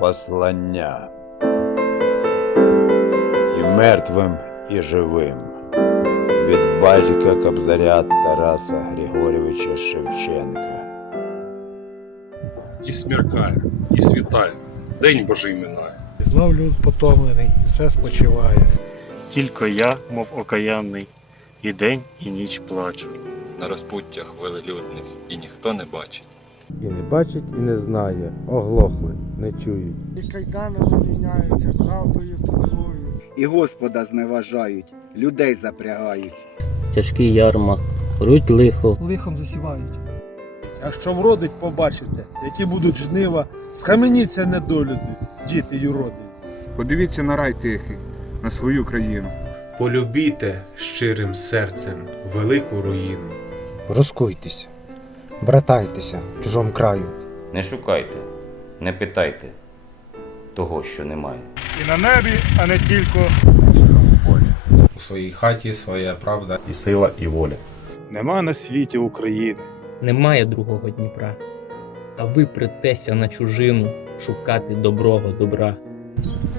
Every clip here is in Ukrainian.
послання. І мертвим, і живим. Від батька Кобзаря Тараса Григорьовича Шевченка. і смеркає, і світає, день Божий минає. Знов люд потомлений, все спочиває. Тільки я, мов окаянний, і день, і ніч плачу. на розпуттях велелюдних, і ніхто не бачить. І не бачить, і не знає, оглохли, не чують. І кайданами міняються, правдою торгують. і Господа зневажають, людей запрягають. тяжкий ярма, руть лихо, лихом засівають. Якщо вродить, побачите, які будуть жнива, схаменіться недолюди, діти юроди. Подивіться на рай тихий, на свою країну. Полюбіте щирим серцем велику руїну. Розкуйтеся, братайтеся в чужому краю. Не шукайте, не питайте того, що немає. І на небі, а не тільки. У своїй хаті своя правда. І сила, і воля. Нема на світі України. немає другого Дніпра. А ви притеся на чужину шукати доброго добра.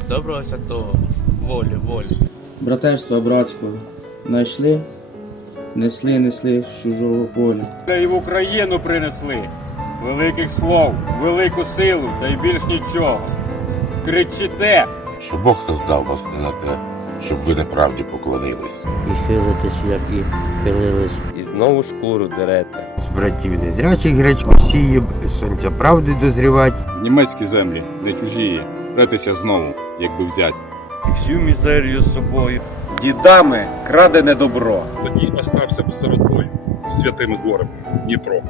Доброго святого, волі, волі. Братерства братського знайшли, несли, несли з чужого поля. Та й в Україну принесли великих слов, велику силу та й більш нічого. Кричите, Що Бог создав вас не на те, щоб ви неправді поклонились. І хилитесь, як і хилились. І знову шкуру дерете. З братів незрячих гречку сіє, сонця правди дозрівать. Німецькі землі, не чужі, бретеся знову, якби взять. І всю мізерію з собою. Дідами крадене добро. Тоді остався б сиротою, святим горем Дніпро.